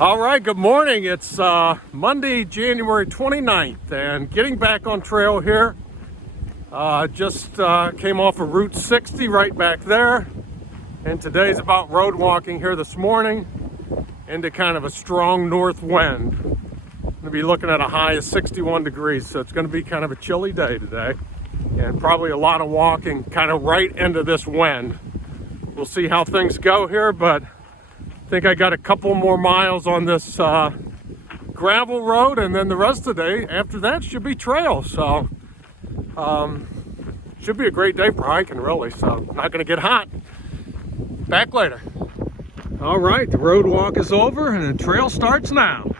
All right, good morning. It's Monday, January 29th, and getting back on trail here. Just came off of Route 60 right back there, and today's about road walking here this morning into kind of a strong north wind. I'm going to be looking at a high of 61 degrees, so it's going to be kind of a chilly day today, and probably a lot of walking kind of right into this wind. We'll see how things go here, but I think I got a couple more miles on this gravel road, and then the rest of the day after that should be trail. So should be a great day for hiking, really. So not going to get hot. Back later. All right, the road walk is over and the trail starts now.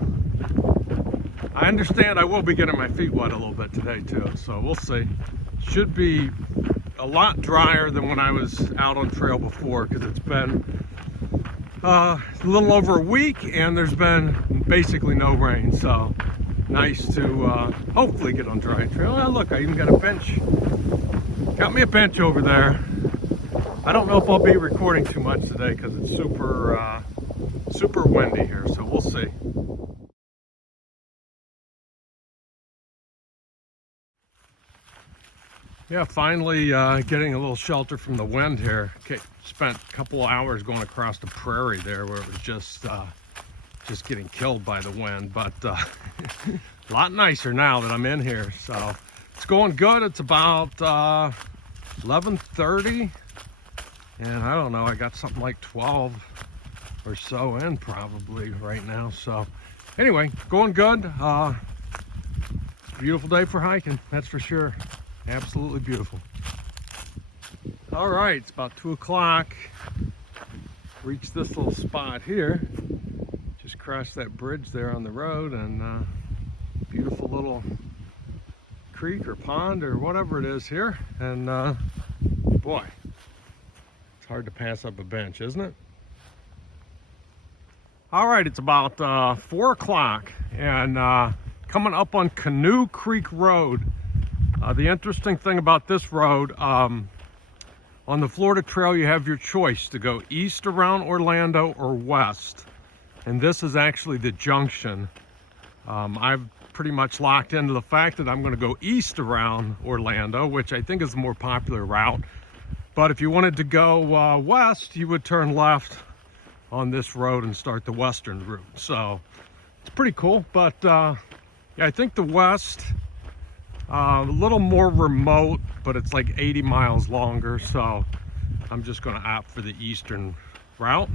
I understand I will be getting my feet wet a little bit today too, so we'll see. Should be a lot drier than when I was out on trail before, because it's been a little over a week and there's been basically no rain, so nice to hopefully get on dry trail. Oh, look, I even got a bench. Got me a bench over there. I don't know if I'll be recording too much today because it's super windy here, so we'll see. Yeah, finally getting a little shelter from the wind here. Okay, spent a couple of hours going across the prairie there where it was just getting killed by the wind, but a lot nicer now that I'm in here. So it's going good. It's about 11:30, and I don't know, I got something like 12 or so in probably right now. So anyway, going good. Beautiful day for hiking, that's for sure. Absolutely beautiful. All right, it's about 2 o'clock. Reached this little spot here. Just crossed that bridge there on the road, and beautiful little creek or pond or whatever it is here. And boy, it's hard to pass up a bench, isn't it? All right, it's about 4 o'clock, and coming up on Canoe Creek Road. The interesting thing about this road, on the Florida Trail, you have your choice to go east around Orlando or west. And this is actually the junction. I've pretty much locked into the fact that I'm going to go east around Orlando, which I think is the more popular route. But if you wanted to go west, you would turn left on this road and start the western route. So it's pretty cool. But yeah, I think the west, a little more remote, but it's like 80 miles longer, so I'm just going to opt for the eastern route.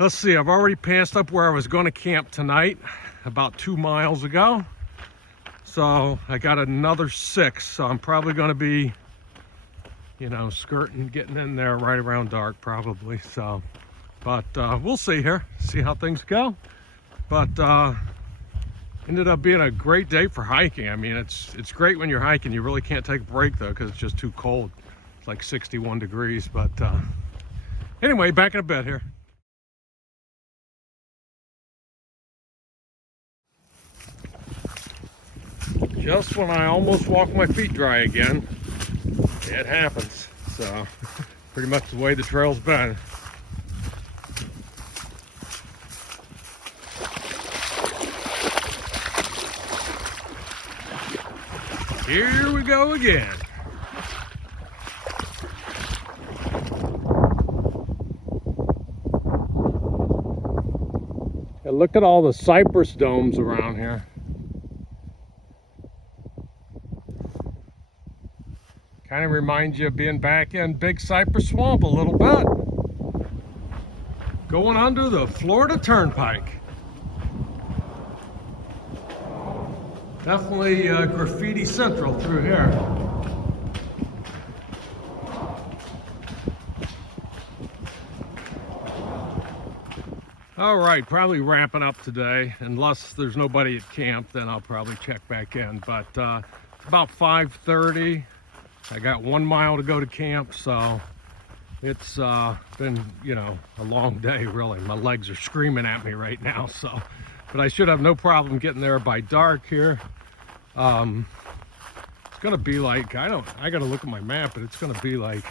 Let's see, I've already passed up where I was going to camp tonight about 2 miles ago, so I got another 6, so I'm probably going to be, you know, skirting, getting in there right around dark probably. So but we'll see here, see how things go. But ended up being a great day for hiking. I mean, it's great when you're hiking. You really can't take a break though, because it's just too cold. It's like 61 degrees. But anyway, back in a bed here. Just when I almost walk my feet dry again, it happens. So pretty much the way the trail's been. Here we go again. And look at all the cypress domes around here. Kind of reminds you of being back in Big Cypress Swamp a little bit. Going under the Florida Turnpike. Definitely graffiti central through here. All right, probably wrapping up today. Unless there's nobody at camp, then I'll probably check back in. But it's about 5:30. I got 1 mile to go to camp, so it's been, you know, a long day, really. My legs are screaming at me right now, so. But I should have no problem getting there by dark here. It's gonna be like, I gotta look at my map, but it's gonna be like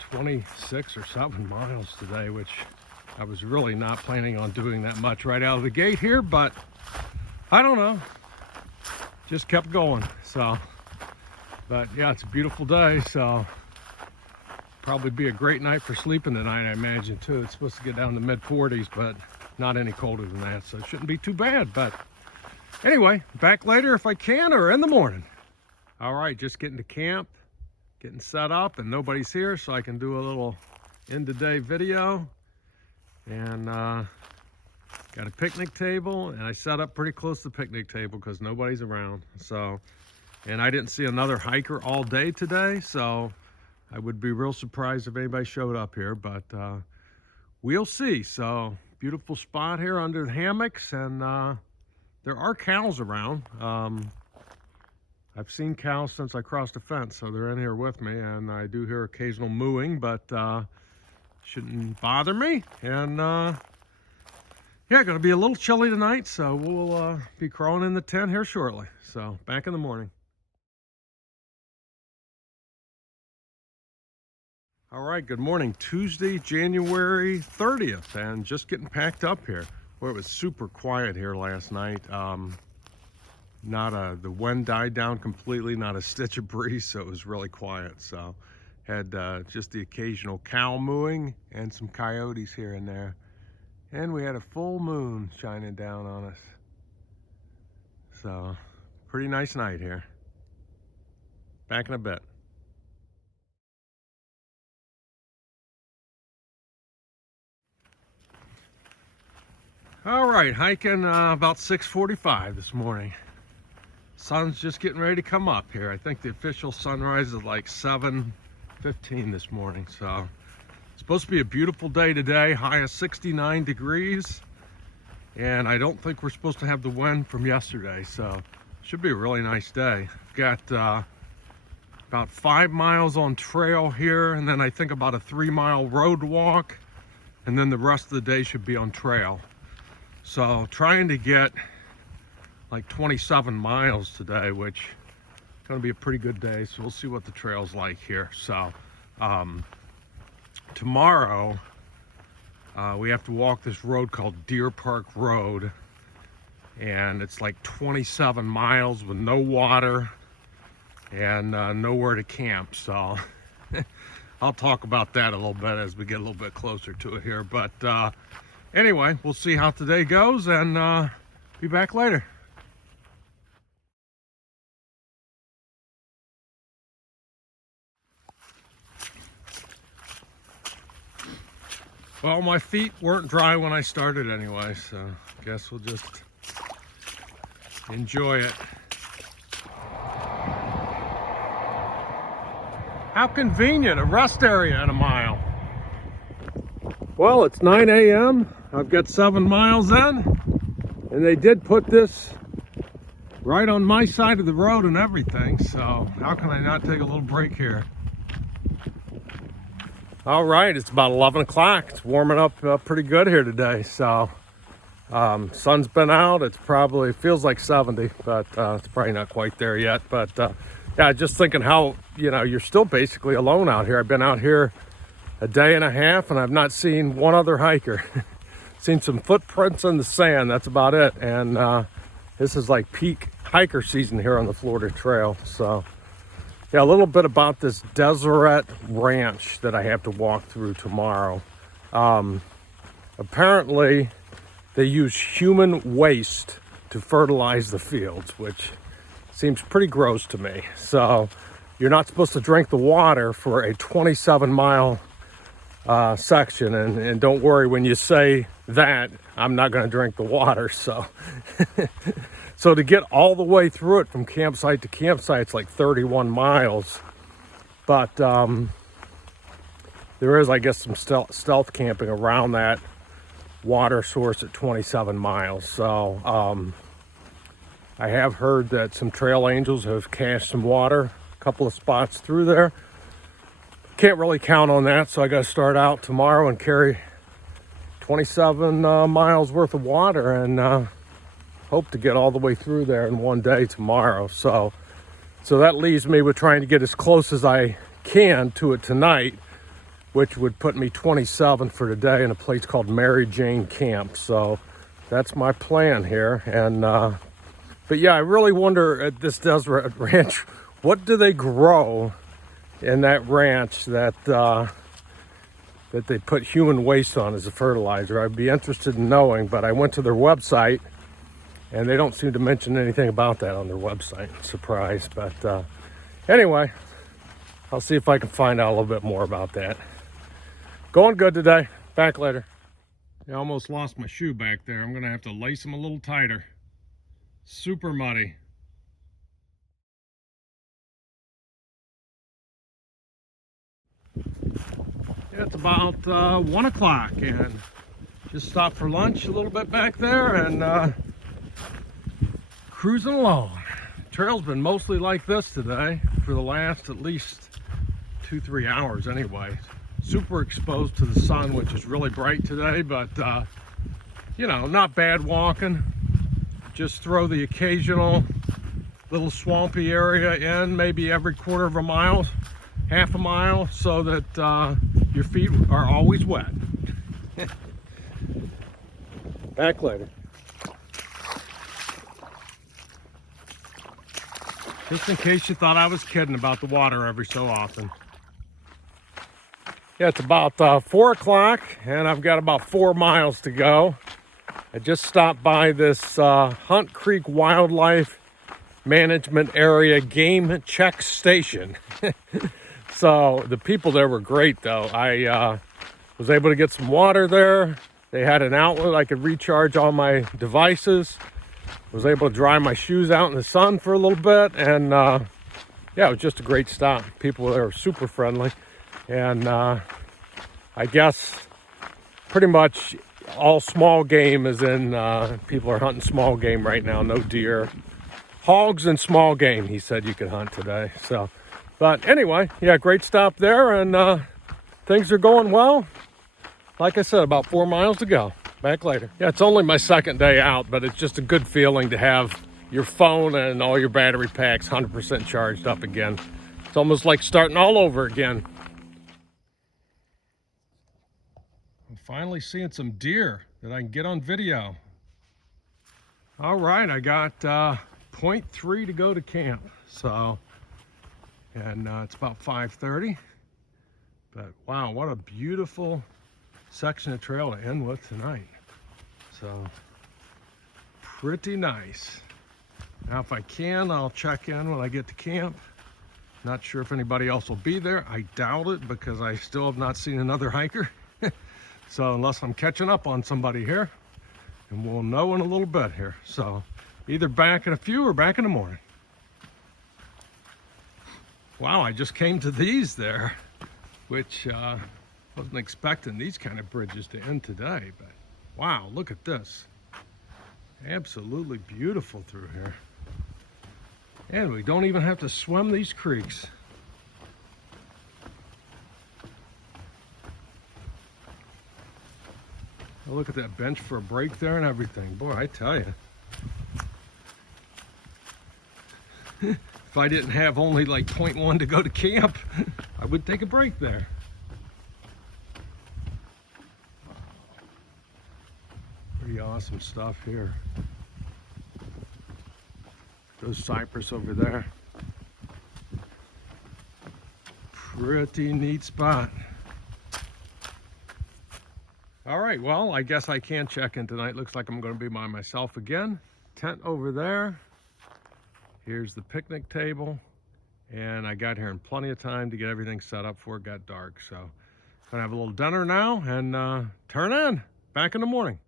26 or 7 miles today, which I was really not planning on doing that much right out of the gate here, but I don't know. Just kept going. So, but yeah, it's a beautiful day. So probably be a great night for sleeping tonight, I imagine too. It's supposed to get down to mid 40s, but not any colder than that. So it shouldn't be too bad. But anyway, back later if I can, or in the morning. All right, just getting to camp, getting set up, and nobody's here, so I can do a little end of day video. And got a picnic table, and I set up pretty close to the picnic table because nobody's around. So, and I didn't see another hiker all day today, so I would be real surprised if anybody showed up here, but we'll see. So beautiful spot here under the hammocks, and there are cows around. I've seen cows since I crossed the fence, so they're in here with me, and I do hear occasional mooing, but shouldn't bother me. And yeah, gonna be a little chilly tonight, so we'll be crawling in the tent here shortly. So back in the morning. All right, good morning. Tuesday, January 30th, and just getting packed up here. Boy, it was super quiet here last night. The wind died down completely, not a stitch of breeze, so it was really quiet. So had just the occasional cow mooing and some coyotes here and there. And we had a full moon shining down on us. So pretty nice night here. Back in a bit. All right, hiking about 6:45 this morning. Sun's just getting ready to come up here. I think the official sunrise is like 7:15 this morning. So it's supposed to be a beautiful day today, high of 69 degrees. And I don't think we're supposed to have the wind from yesterday. So it should be a really nice day. I've got about 5 miles on trail here, and then I think about a 3-mile road walk. And then the rest of the day should be on trail. So trying to get like 27 miles today, which is going to be a pretty good day. So we'll see what the trail's like here. So tomorrow we have to walk this road called Deer Park Road, and it's like 27 miles with no water and nowhere to camp. So I'll talk about that a little bit as we get a little bit closer to it here. But anyway, we'll see how today goes, and be back later. Well, my feet weren't dry when I started anyway, so I guess we'll just enjoy it. How convenient, a rest area in a mile. Well, it's 9 a.m. I've got 7 miles in, and they did put this right on my side of the road and everything, so how can I not take a little break here? All right, it's about 11 o'clock. It's warming up pretty good here today. So sun's been out. It's probably feels like 70, but it's probably not quite there yet. But yeah, just thinking how, you're still basically alone out here. I've been out here a day and a half, and I've not seen one other hiker. Seen some footprints in the sand. That's about it. And this is like peak hiker season here on the Florida Trail. So yeah, a little bit about this Deseret Ranch that I have to walk through tomorrow. Apparently, they use human waste to fertilize the fields, which seems pretty gross to me. So you're not supposed to drink the water for a 27-mile section. And don't worry, when you say that, I'm not going to drink the water. So So to get all the way through it from campsite to campsite, it's like 31 miles. But there is, I guess, some stealth camping around that water source at 27 miles. So I have heard that some trail angels have cached some water, a couple of spots through there. Can't really count on that, so I got to start out tomorrow and carry 27 miles worth of water, and hope to get all the way through there in one day tomorrow. So that leaves me with trying to get as close as I can to it tonight, which would put me 27 for today in a place called Mary Jane Camp. So that's my plan here. And but yeah, I really wonder at this desert ranch, what do they grow in that ranch that that they put human waste on as a fertilizer? I'd be interested in knowing, but I went to their website and they don't seem to mention anything about that on their website. Surprise. But anyway, I'll see if I can find out a little bit more about that. Going good today. Back later. I almost lost my shoe back there. I'm gonna have to lace them a little tighter. Super muddy. It's about 1 o'clock and just stopped for lunch a little bit back there and cruising along. Trail's been mostly like this today for the last at least 2-3 hours anyway. Super exposed to the sun, which is really bright today, but you know, not bad walking. Just throw the occasional little swampy area in, maybe every quarter of a mile, half a mile, so that your feet are always wet. Back later. Just in case you thought I was kidding about the water every so often. Yeah, it's about 4 o'clock and I've got about 4 miles to go. I just stopped by this Hunt Creek Wildlife Management Area Game Check Station. So the people there were great though. I was able to get some water there. They had an outlet I could recharge all my devices. Was able to dry my shoes out in the sun for a little bit, and yeah, it was just a great stop. People there were super friendly, and I guess pretty much all small game is in, people are hunting small game right now, no deer. Hogs and small game, he said you could hunt today. So, but anyway, yeah, great stop there, and things are going well. Like I said, about 4 miles to go. Back later. Yeah, it's only my second day out, but it's just a good feeling to have your phone and all your battery packs 100% charged up again. It's almost like starting all over again. I'm finally seeing some deer that I can get on video. All right, I got 0.3 to go to camp. So, and it's about 5:30. But wow, what a beautiful section of trail to end with tonight. So pretty nice. Now if I can, I'll check in when I get to camp. Not sure if anybody else will be there. I doubt it because I still have not seen another hiker. So unless I'm catching up on somebody here, and we'll know in a little bit here. So either back in a few or back in the morning. Wow, I just came to these there, which wasn't expecting these kind of bridges to end today, but wow, look at this. Absolutely beautiful through here. And we don't even have to swim these creeks. Oh, look at that bench for a break there and everything. Boy, I tell you. If I didn't have only like 0.1 to go to camp, I would take a break there. Pretty awesome stuff here. Those cypress over there. Pretty neat spot. All right, well, I guess I can check in tonight. Looks like I'm going to be by myself again. Tent over there. Here's the picnic table. And I got here in plenty of time to get everything set up before it got dark. So I'm gonna have a little dinner now and turn in. Back in the morning.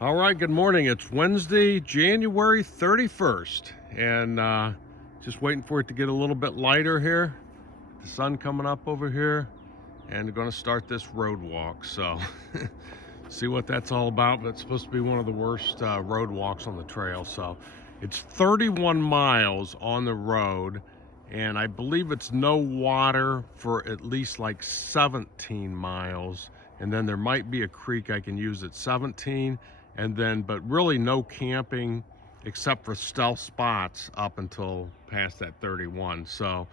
All right, good morning. It's Wednesday, January 31st, and just waiting for it to get a little bit lighter here. The sun coming up over here, and we're going to start this road walk. So see what that's all about, but it's supposed to be one of the worst road walks on the trail. So it's 31 miles on the road, and I believe it's no water for at least like 17 miles. And then there might be a creek I can use at 17. And then, but really no camping except for stealth spots up until past that 31. So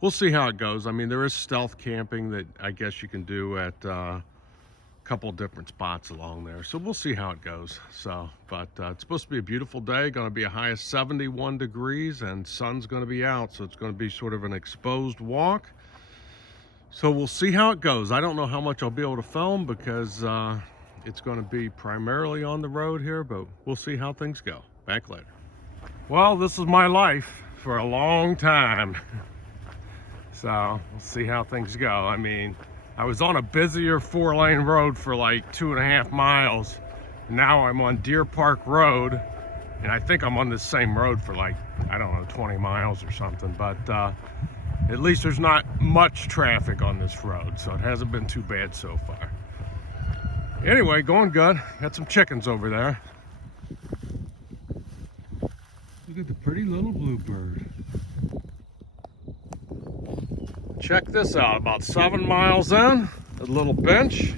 we'll see how it goes. I mean, there is stealth camping that I guess you can do at a couple different spots along there. So we'll see how it goes. So, but it's supposed to be a beautiful day. Going to be a high of 71 degrees and sun's going to be out. So it's going to be sort of an exposed walk. So we'll see how it goes. I don't know how much I'll be able to film because it's going to be primarily on the road here, but we'll see how things go. Back later. Well, this is my life for a long time. So we'll see how things go. I mean, I was on a busier 4-lane road for like 2.5 miles. Now I'm on Deer Park Road, and I think I'm on this same road for like, I don't know, 20 miles or something, but at least there's not much traffic on this road, so it hasn't been too bad so far. Anyway, going good. Got some chickens over there. Look at the pretty little bluebird. Check this out, about 7 miles in, a little bench,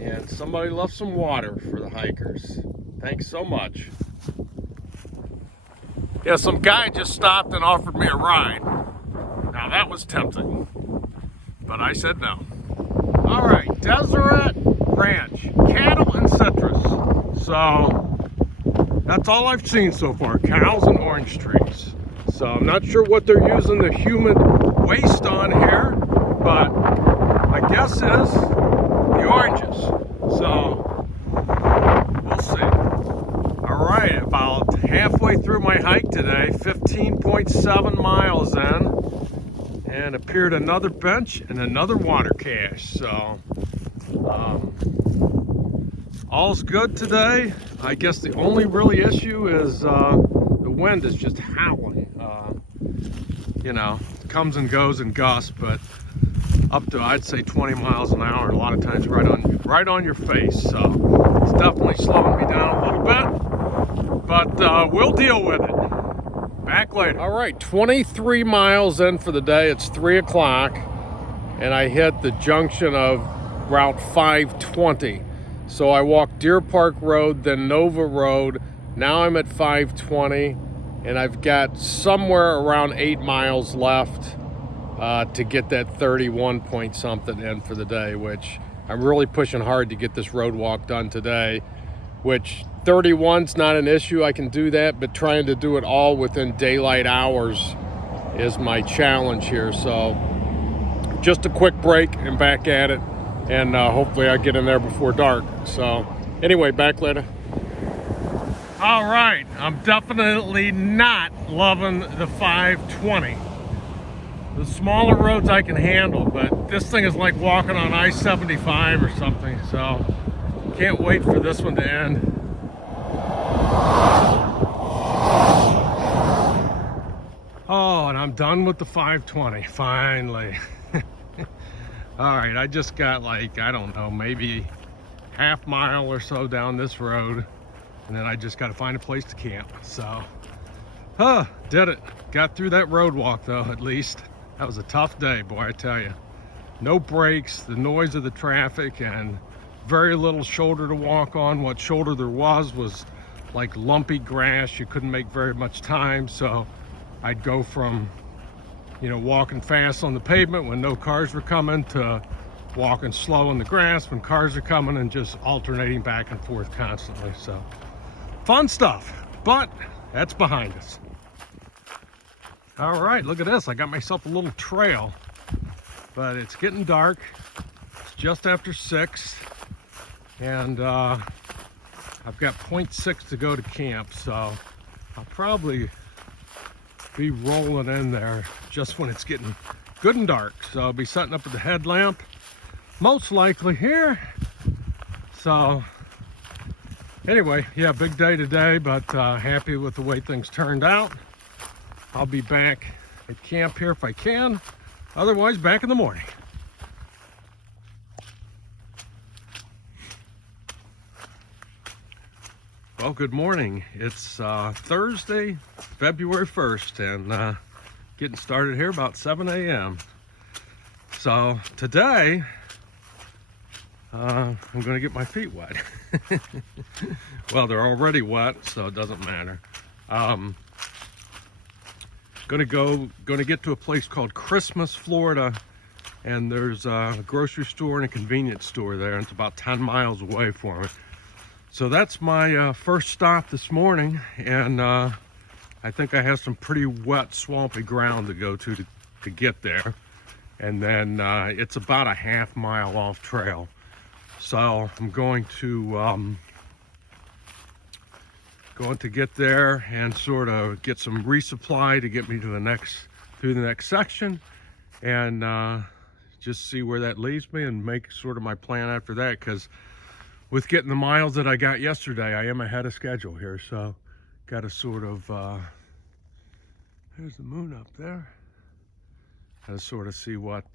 and somebody left some water for the hikers. Thanks so much. Yeah, some guy just stopped and offered me a ride. Now that was tempting, but I said no. All right, Deseret Ranch, cattle and citrus. So that's all I've seen so far, cows and orange trees. So I'm not sure what they're using the human waste on here, but my guess is the oranges. So we'll see. All right, about halfway through my hike today, 15.7 miles in, and appeared another bench and another water cache. So all's good today. I guess the only really issue is the wind is just howling. You know, it comes and goes in gusts, but up to, I'd say, 20 miles an hour, and a lot of times right on your face. So it's definitely slowing me down a little bit, but we'll deal with it. Back later. All right, 23 miles in for the day. It's 3 o'clock, and I hit the junction of Route 520. So I walked Deer Park Road, then Nova Road. Now I'm at 520, and I've got somewhere around 8 miles left to get that 31 point something in for the day, which I'm really pushing hard to get this road walk done today, which 31's not an issue. I can do that, but trying to do it all within daylight hours is my challenge here. So just a quick break and back at it, and hopefully I'll get in there before dark. So anyway, back later. All right, I'm definitely not loving the 520. The smaller roads I can handle, but this thing is like walking on I-75 or something, so can't wait for this one to end. Oh, and I'm done with the 520, finally. All right, I just got like, I don't know, maybe half mile or so down this road, and then I just got to find a place to camp. So, did it. Got through that road walk though, at least. That was a tough day, boy, I tell you. No brakes, the noise of the traffic, and very little shoulder to walk on. What shoulder there was like lumpy grass. You couldn't make very much time, so I'd go from, you know, walking fast on the pavement when no cars were coming to walking slow in the grass when cars are coming, and just alternating back and forth constantly. So fun stuff, but that's behind us. All right, look at this. I got myself a little trail, but it's getting dark. It's just after 6, and I've got 0.6 to go to camp, so I'll probably be rolling in there just when it's getting good and dark. So I'll be setting up with the headlamp, most likely here. So anyway, yeah, big day today, but happy with the way things turned out. I'll be back at camp here if I can. Otherwise, back in the morning. Well, good morning. It's Thursday, February 1st, and getting started here about 7 a.m. So today, I'm gonna get my feet wet. Well, they're already wet, so it doesn't matter. Gonna get to a place called Christmas, Florida, and there's a grocery store and a convenience store there, and it's about 10 miles away for me. So that's my first stop this morning, and I think I have some pretty wet, swampy ground to go to get there. And then it's about a half-mile off trail. So I'm going to get there and sort of get some resupply to get me to the next section, and just see where that leads me and make sort of my plan after that, because with getting the miles that I got yesterday, I am ahead of schedule here. So got to sort of there's the moon up there. Got to sort of see what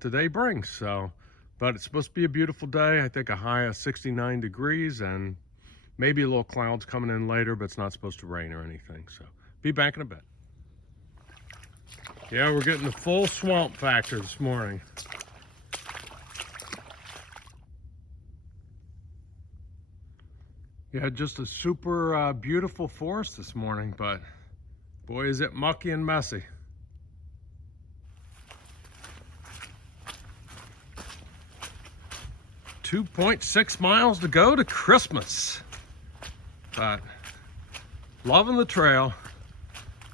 today brings. So, but it's supposed to be a beautiful day. I think a high of 69 degrees, and maybe a little clouds coming in later, but it's not supposed to rain or anything. So be back in a bit. Yeah, we're getting the full swamp factor this morning. Yeah, just a super beautiful forest this morning, but boy, is it mucky and messy. .6 miles to go to Christmas, but loving the trail.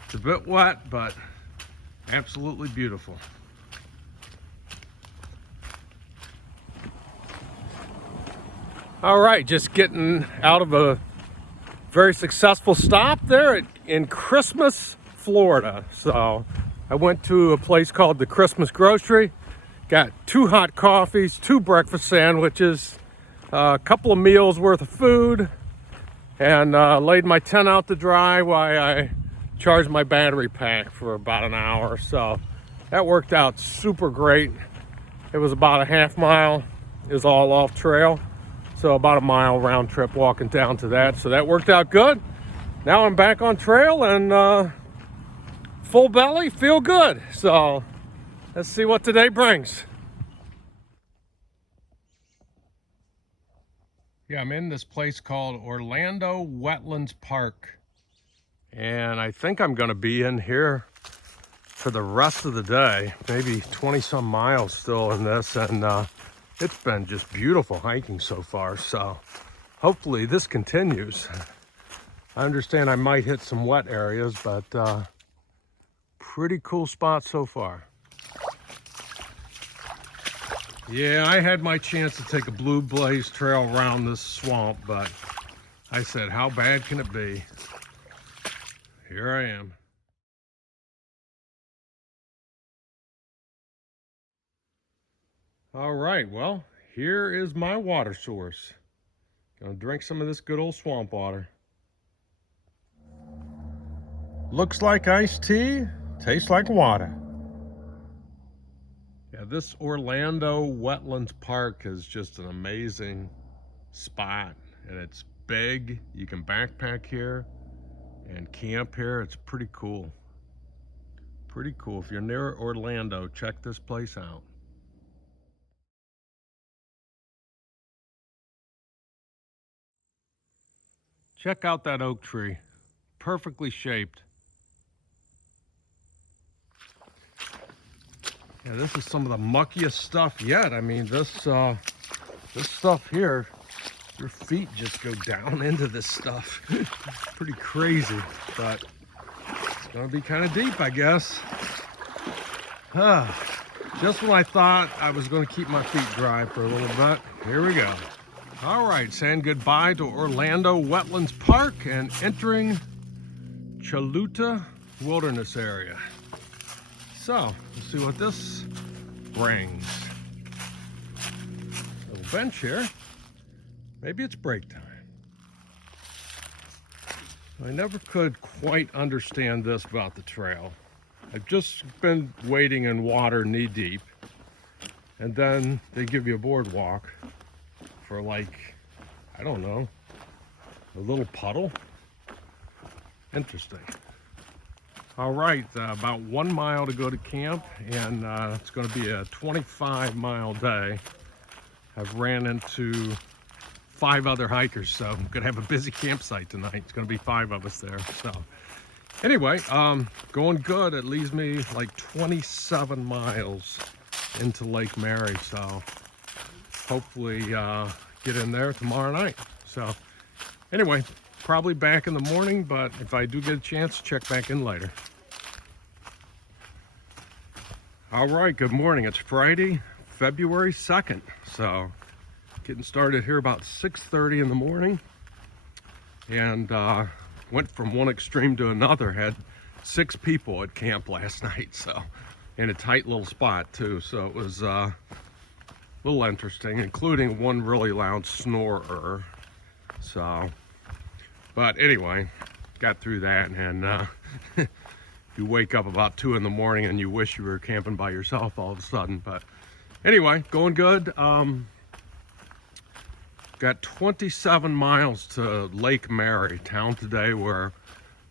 It's a bit wet, but absolutely beautiful. All right, just getting out of a very successful stop there in Christmas, Florida. So I went to a place called the Christmas Grocery, got 2 hot coffees, 2 breakfast sandwiches, a couple of meals worth of food, and laid my tent out to dry while I charged my battery pack for about an hour. So that worked out super great. It was about a half mile. It was all off trail. So about a mile round trip walking down to that. So that worked out good. Now I'm back on trail and full belly, feel good. So let's see what today brings. Yeah, I'm in this place called Orlando Wetlands Park. And I think I'm gonna be in here for the rest of the day, maybe 20 some miles still in this. And it's been just beautiful hiking so far, so hopefully this continues. I understand I might hit some wet areas, but pretty cool spot so far. Yeah, I had my chance to take a blue blaze trail around this swamp, but I said, how bad can it be? Here I am. All right, well, here is my water source. Gonna drink some of this good old swamp water. Looks like iced tea, tastes like water. Yeah, this Orlando Wetlands Park is just an amazing spot, and it's big. You can backpack here and camp here. It's pretty cool. Pretty cool. If you're near Orlando, check this place out. Check out that oak tree, perfectly shaped. Yeah, this is some of the muckiest stuff yet. I mean, this stuff here, your feet just go down into this stuff. Pretty crazy, but it's gonna be kind of deep, I guess. Just when I thought I was gonna keep my feet dry for a little bit, here we go. All right, saying goodbye to Orlando Wetlands Park and entering Chaluta Wilderness Area. So, let's see what this brings. Little bench here. Maybe it's break time. I never could quite understand this about the trail. I've just been wading in water knee deep, and then they give you a boardwalk for like, I don't know, a little puddle. Interesting. All right, about 1 mile to go to camp, and it's going to be a 25-mile day. I've ran into 5 other hikers, so I'm gonna have a busy campsite tonight. It's gonna be 5 of us there. So anyway, going good. It leaves me like 27 miles into Lake Mary, so hopefully get in there tomorrow night. So anyway, probably back in the morning, but if I do get a chance, check back in later. All right, good morning. It's Friday, February 2nd. So getting started here about 6:30 in the morning, and went from one extreme to another. Had 6 people at camp last night, so in a tight little spot too. So it was a little interesting, including one really loud snorer. So, but anyway, got through that, and you wake up about 2 in the morning and you wish you were camping by yourself all of a sudden. But anyway, going good. Got 27 miles to Lake Mary town today, where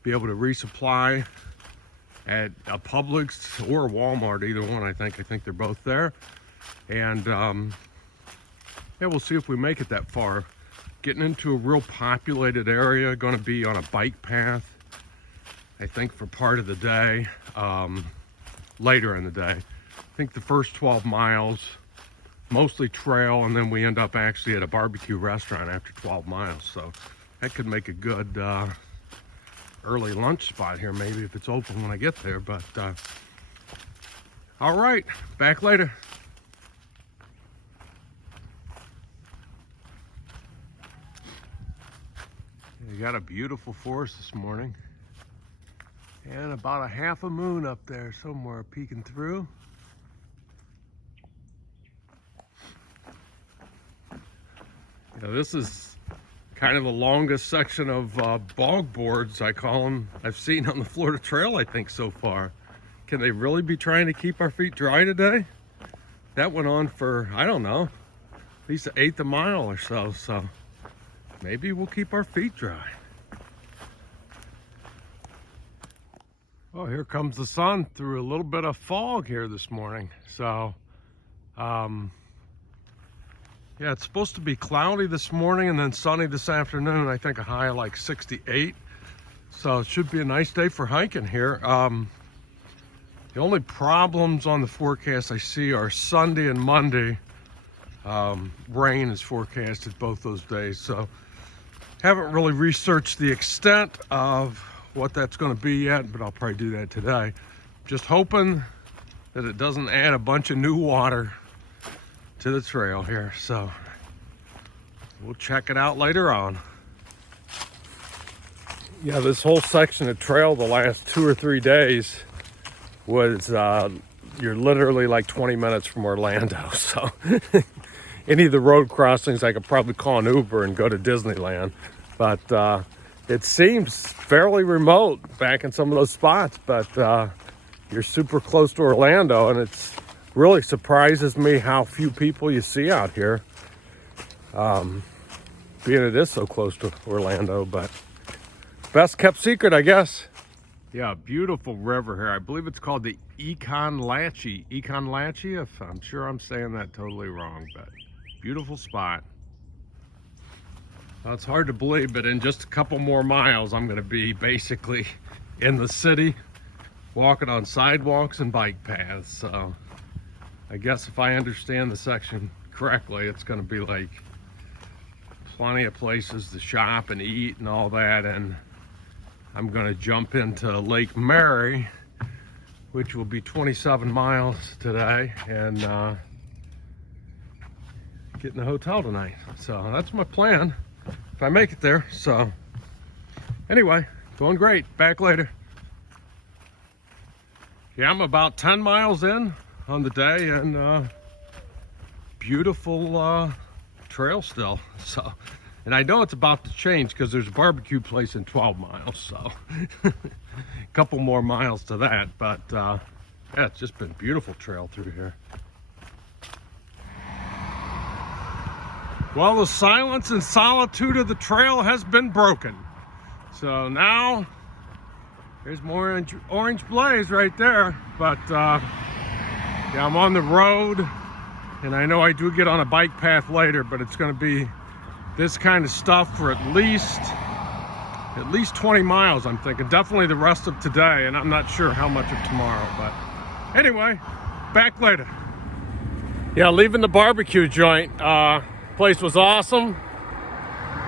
be able to resupply at a Publix or a Walmart, either one. I think they're both there, and yeah, we'll see if we make it that far. Getting into a real populated area, going to be on a bike path, I think, for part of the day, later in the day. I think the first 12 miles, mostly trail, and then we end up actually at a barbecue restaurant after 12 miles. So that could make a good early lunch spot here, maybe, if it's open when I get there. But all right, back later. You got a beautiful forest this morning, and about a half a moon up there somewhere peeking through. Now, this is kind of the longest section of bog boards, I call them, I've seen on the Florida Trail, I think, so far. Can they really be trying to keep our feet dry today? That went on for, I don't know, at least an eighth of a mile or so, so maybe we'll keep our feet dry. Oh, here comes the sun through a little bit of fog here this morning. So, yeah, it's supposed to be cloudy this morning and then sunny this afternoon. I think a high of like 68. So it should be a nice day for hiking here. The only problems on the forecast I see are Sunday and Monday. Rain is forecasted both those days. So haven't really researched the extent of what that's going to be yet, but I'll probably do that today. Just hoping that it doesn't add a bunch of new water to the trail here, so we'll check it out later on. Yeah, this whole section of trail the last 2 or 3 days was you're literally like 20 minutes from Orlando. So any of the road crossings I could probably call an Uber and go to Disneyland, but it seems fairly remote back in some of those spots. But you're super close to Orlando, and it's really surprises me how few people you see out here, being it is so close to Orlando. But best kept secret, I guess. Yeah, beautiful river here. I believe it's called the Econlatchie. Econlatchie, if I'm sure I'm saying that totally wrong, but beautiful spot. Well, it's hard to believe, but in just a couple more miles, I'm going to be basically in the city, walking on sidewalks and bike paths. So I guess if I understand the section correctly, it's going to be like plenty of places to shop and eat and all that. And I'm going to jump into Lake Mary, which will be 27 miles today, and get in the hotel tonight. So that's my plan, if I make it there. So anyway, going great. Back later. Yeah, I'm about 10 miles in on the day, and beautiful trail still. So, and I know it's about to change because there's a barbecue place in 12 miles, so a couple more miles to that. But yeah, it's just been beautiful trail through here. Well, the silence and solitude of the trail has been broken. So now there's more orange blaze right there. But yeah, I'm on the road And I know I do get on a bike path later, but it's going to be this kind of stuff for at least 20 miles, I'm thinking. Definitely the rest of today, and I'm not sure how much of tomorrow. But anyway, back later. Yeah, leaving the barbecue joint. Place was awesome.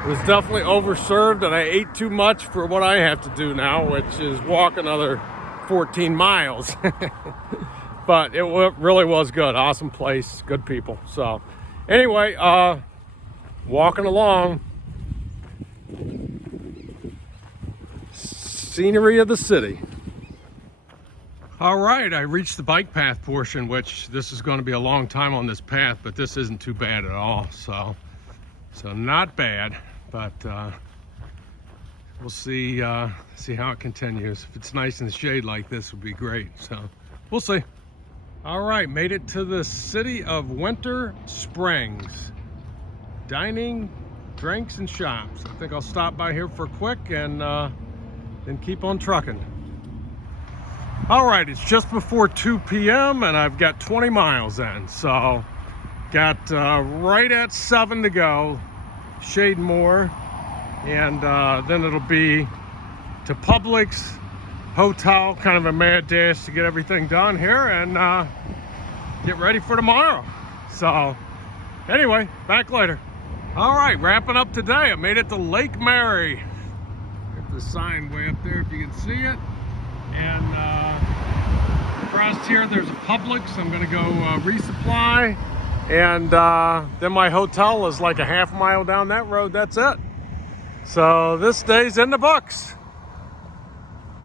It was definitely overserved, and I ate too much for what I have to do now, which is walk another 14 miles. But it really was good. Awesome place, good people. So anyway, walking along. Scenery of the city. All right, I reached the bike path portion, which this is going to be a long time on this path, but this isn't too bad at all. So not bad, but we'll see how it continues. If it's nice in the shade like this, would be great. So we'll see. All right, made it to the city of Winter Springs. Dining, drinks, and shops. I think I'll stop by here for a quick and then keep on trucking. All right, it's just before 2 p.m. and I've got 20 miles in. So got right at 7 to go, shade more, and then it'll be to Publix, hotel, kind of a mad dash to get everything done here and get ready for tomorrow. So anyway, back later. All right, wrapping up today. I made it to Lake Mary. Got the sign way up there if you can see it. And across here there's a Publix. I'm gonna go Resupply. And then my hotel is like a half mile down that road. That's it. So this day's in the books.